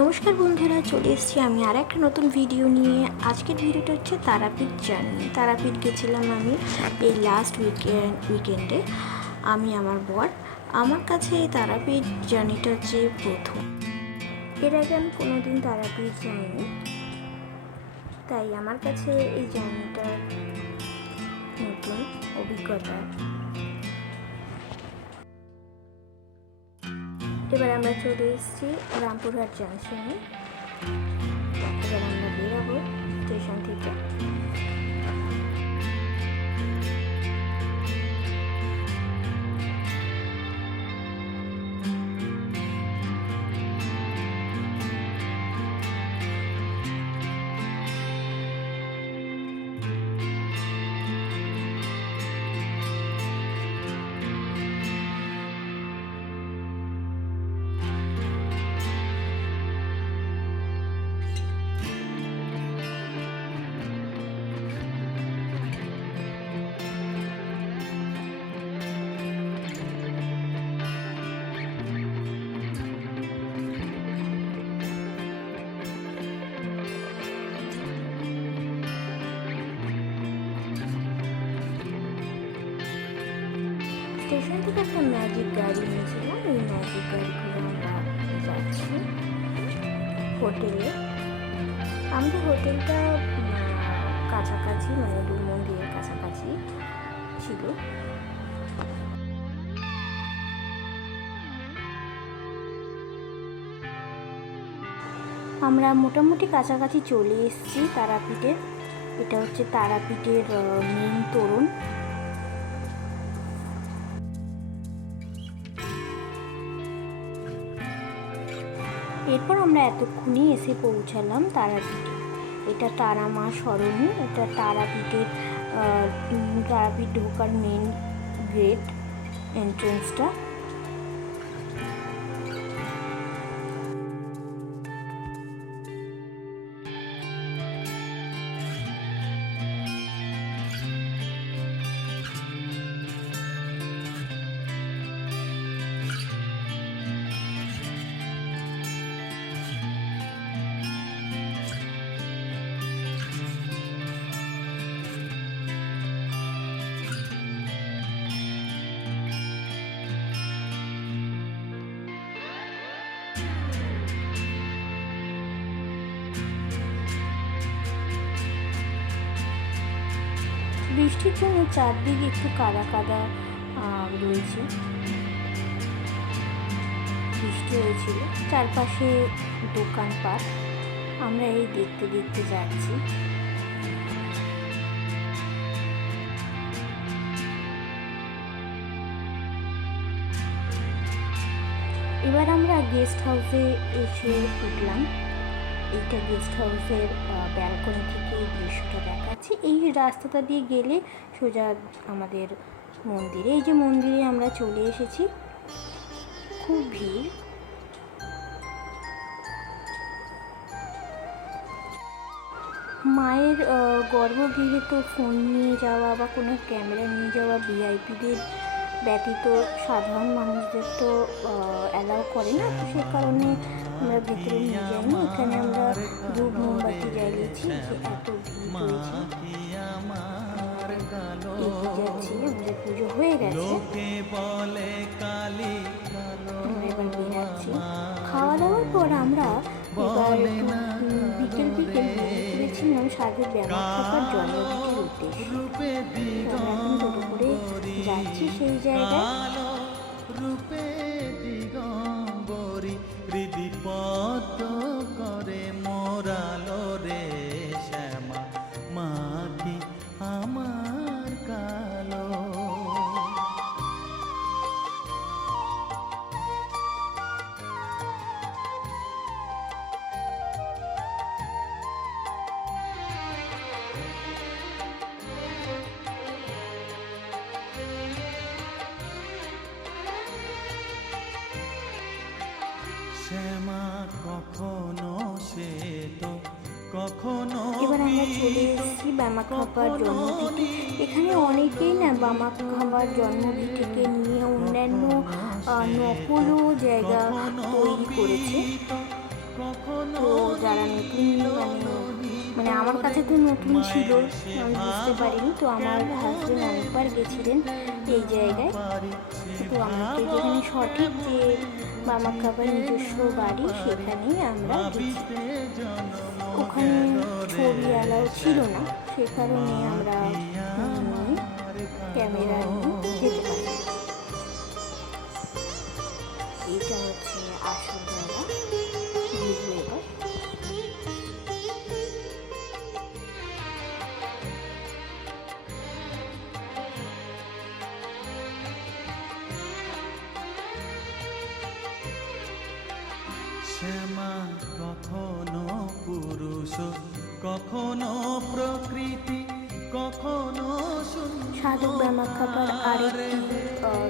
নমস্কার বন্ধুরা, চলে এসেছি আমি আর একটা নতুন ভিডিও নিয়ে। আজকের ভিডিওটা হচ্ছে তারাপীঠ জার্নি। তারাপীঠ গেছিলাম আমি এই লাস্ট উইকেন্ডে, আমি আমার বর। আমার কাছে এই তারাপীঠ জার্নিটা হচ্ছে প্রথম। এর আগে আমি কোনোদিন তারাপীঠ যাইনি, তাই আমার কাছে এই জার্নিটা নতুন অভিজ্ঞতা। এবার আমরা চলে এসেছি রামপুরহাট জাংশনে। এবার আমরা বেরাবো স্টেশন থেকে। স্টেশন থেকে একটা ম্যাজিক গাড়ি নিয়েছিলাম, এই ম্যাজিক গাড়ি করে আমরা যাচ্ছি হোটেলে। আমাদের হোটেলটা কাছাকাছি, মানে দু মন্দিরের কাছাকাছি ছিল। আমরা মোটামুটি কাছাকাছি চলে এসেছি তারাপীঠের। এটা হচ্ছে তারাপীঠের মেন তোরণ। এরপর আমরা এতক্ষণে এসে পৌঁছালাম তারাপীঠে। এটা তারা মা সরণী, এটা তারাপীঠের তারাপীঠ ঢোকার মেন গেট, এন্ট্রেন্সটা। বৃষ্টির জন্য চারদিকে একটু কাদা কাদা রয়েছে, বৃষ্টি হয়েছিল। চারপাশে দোকানপাট, আমরা এই দেখতে দেখতে যাচ্ছি। এবার আমরা গেস্ট হাউসে এসে উঠলাম। এইটা গেস্ট হাউসের ব্যালকনি থেকে এই দৃশ্যটা দেখাচ্ছি। এই রাস্তাটা দিয়ে গেলে সোজা আমাদের মন্দিরে। এই যে মন্দিরে আমরা চলে এসেছি, খুব ভিড়। মায়ের গর্ভগৃহে তো ফোন নিয়ে যাওয়া বা কোনো ক্যামেরা নিয়ে যাওয়া ভিআইপিদের ব্যতীত সাধারণ মানুষদের তো অ্যালাউ করে না, তো সে কারণে আমরা ভিতরে নিয়ে যাইনি। এখানে আমরা ধূপ মোমবাতি জ্বালিয়েছি, যে এত ভিড় হয়েছে। যাচ্ছি, আমাদের পুজো হয়ে গেছে, আমরা এবার বেরাচ্ছি। খাওয়া দাওয়ার পর আমরা এবার বিকেল গেছিলাম সাধু ব্যায়াম থাকার জন্মদিনের উদ্দেশ্যে। আমরা এখন টোটো করে যাচ্ছি সেই জায়গায়। করে মোরালো রে শ্যামা মাটি আমার কালো। শ্যামা কখনো সে তো কখনো। এবার আমরা চলে এসেছি বামা খাবার জন্মভিটে। এখানে অনেকেই না বামা খাবার জন্মভিটেকে নিয়ে অন্যান্য নকলও জায়গা তৈরি করেছে। তো যারা নতুন মানে আমার কাছে তো নতুন ছিল, আমি বুঝতে পারিনি। তো আমার হাজবেন্ড অনেকবার গেছিলেন এই জায়গায়। তো আমাকে যেখানে সঠিক যে মামাক্কাবার নিজস্ব বাড়ি সেখানেই আমরা গেছি। ওখানে ছবি অ্যালাউ ছিল না, সে কারণে আমরা ক্যামেরা নিয়ে যেতে পারি। এইটা হচ্ছে আসল জায়গা। এবার শ্যামা কখনো পুরুষ, কখনো প্রকৃতি, কখনো সাধক মামাক্কাবার আরেকটি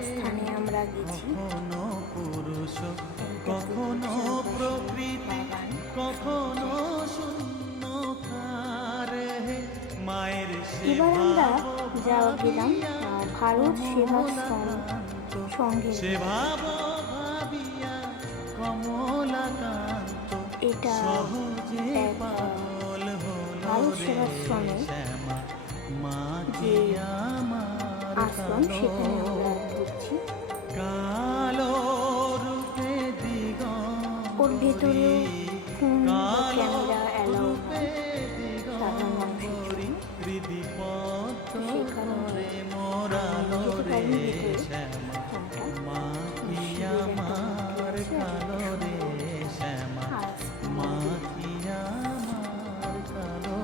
স্থানে আমরা গেছি। কখনো পুরুষ, কখনো প্রকৃতি, কখনো শূন্যকার মায়ের এবার আমরা গেলাম ভারত সেবাশ্রম সংঘের। সেভাব ভাবিয়া কমলাকান্ত এটা সহজে এক পাগল হলো ভারত রে সেবাশ্রমে শ্যামা মা যে কি আমার আশ্রম, সেখানে আমরা ঢুকছি। কালো রূপে ওর ভেতরে ফোন বা কালো ক্যামেরা অ্যালাউ রূপে সাধারণ মানুষের জন্য। হৃদি পদ্ম সেই কারণে রে মোরালো যেতে রে পারিনি ভেতরে শ্যামা ফোনটা। মা কি আমার কালো রে শ্যামা আর মা কি আমার কালো।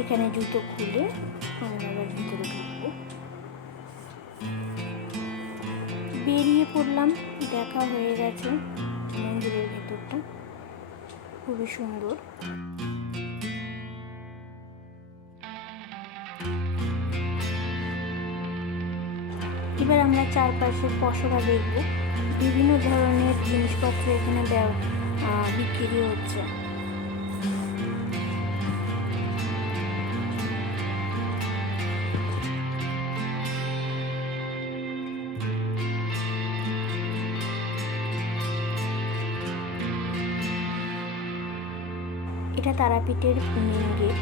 এখানে জুতো খুলে আমরা আবার ভিতরে ঢুকবো। বেরিয়ে পড়লাম, দেখা হয়ে গেছে মন্দিরের ভেতরটা, খুবই সুন্দর। এবার আমরা চারপাশের পসরা দেখব। বিভিন্ন ধরনের জিনিসপত্র এখানে বিক্রি হচ্ছে। এটা তারাপীঠের মেন গেট।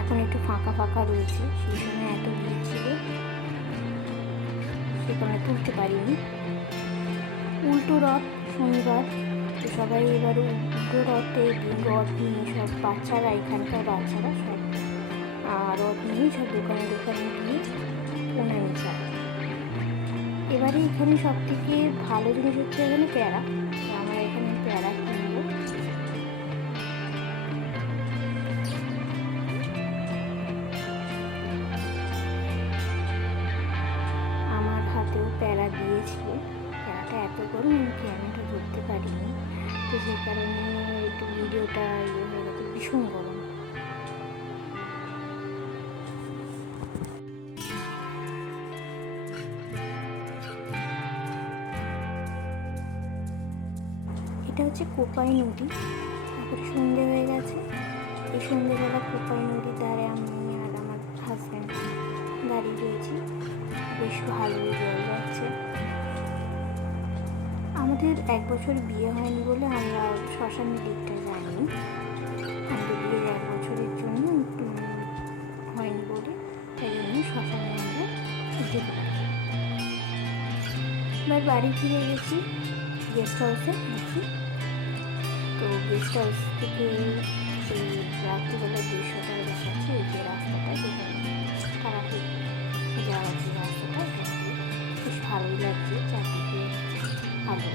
এখন একটু ফাঁকা ফাঁকা রয়েছে, সেই সময় এত ভিড় ছিল সেখানে তুলতে পারিনি। উল্টো রথ শনিবার, তো সবাই এবার উল্টো রথে রথ নিয়ে সব বাচ্চারা, এখানকার বাচ্চারা সব রথ নিয়ে সব দোকানে দোকানে গিয়ে প্রণামী চায়। এবারে এখানে সব থেকে ভালো জিনিস হচ্ছে এখানে প্যারা। আমরা এখানে প্যারা কিনবো। আমার হাতেও প্যারা দিয়েছিল। প্যারাটা এত গরম আমি ক্যামেরাটা ধরতে পারিনি, তো সেই কারণে একটু ভিডিওটা হয়ে গেছে, ভীষণ গরম। এটা হচ্ছে কোপাই নদী। তারপরে সন্ধে হয়ে গেছে। এই সন্ধেবেলা কোপাই নদীর ধারে আমি আর আমার হাজব্যান্ড দাঁড়িয়ে রয়েছি। বেশ ভালোই জল যাচ্ছে। আমাদের 1 বছর বিয়ে হয়নি বলে আমরা শ্মশানের দিকটা যাইনি। আমাদের বিয়ের 1 বছরের জন্য হয়নি বলে, তাই জন্য শ্মশানে আমরা যেতে পারি। এবার বাড়ি ফিরে গেছি, গেস্ট হাউসে আছি। তো গেস্ট হাউস থেকে এই রাত্রিবেলা দৃশ্যটা দেখাচ্ছে। এই যে রাস্তাটা, যেখানে তারাপীঠ যাওয়ার যে রাস্তাটা, বেশ ভালোই লাগছে, চারদিকে আলো।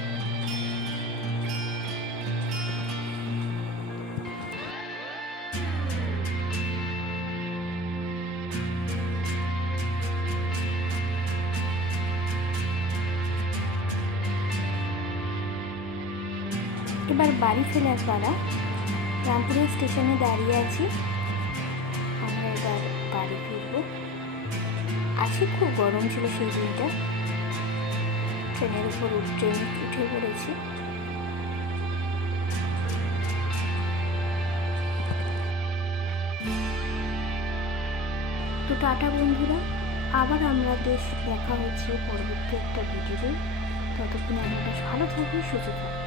এবার বাড়ি ফেরার পালা। রামপুরের স্টেশনে দাঁড়িয়ে আছি, আমরা এবার বাড়ি ফিরবো। আজকে খুব গরম ছিল সেই দিনটা, ট্রেনের উপর ট্রেনে উঠে পড়েছি। তো টাটা বন্ধুরা, আবার আমরা দেখা হচ্ছে পরবর্তী একটা ভিডিওতে। ততক্ষণে আপনারা ভালো থাকবেন, সুস্থ থাকবেন।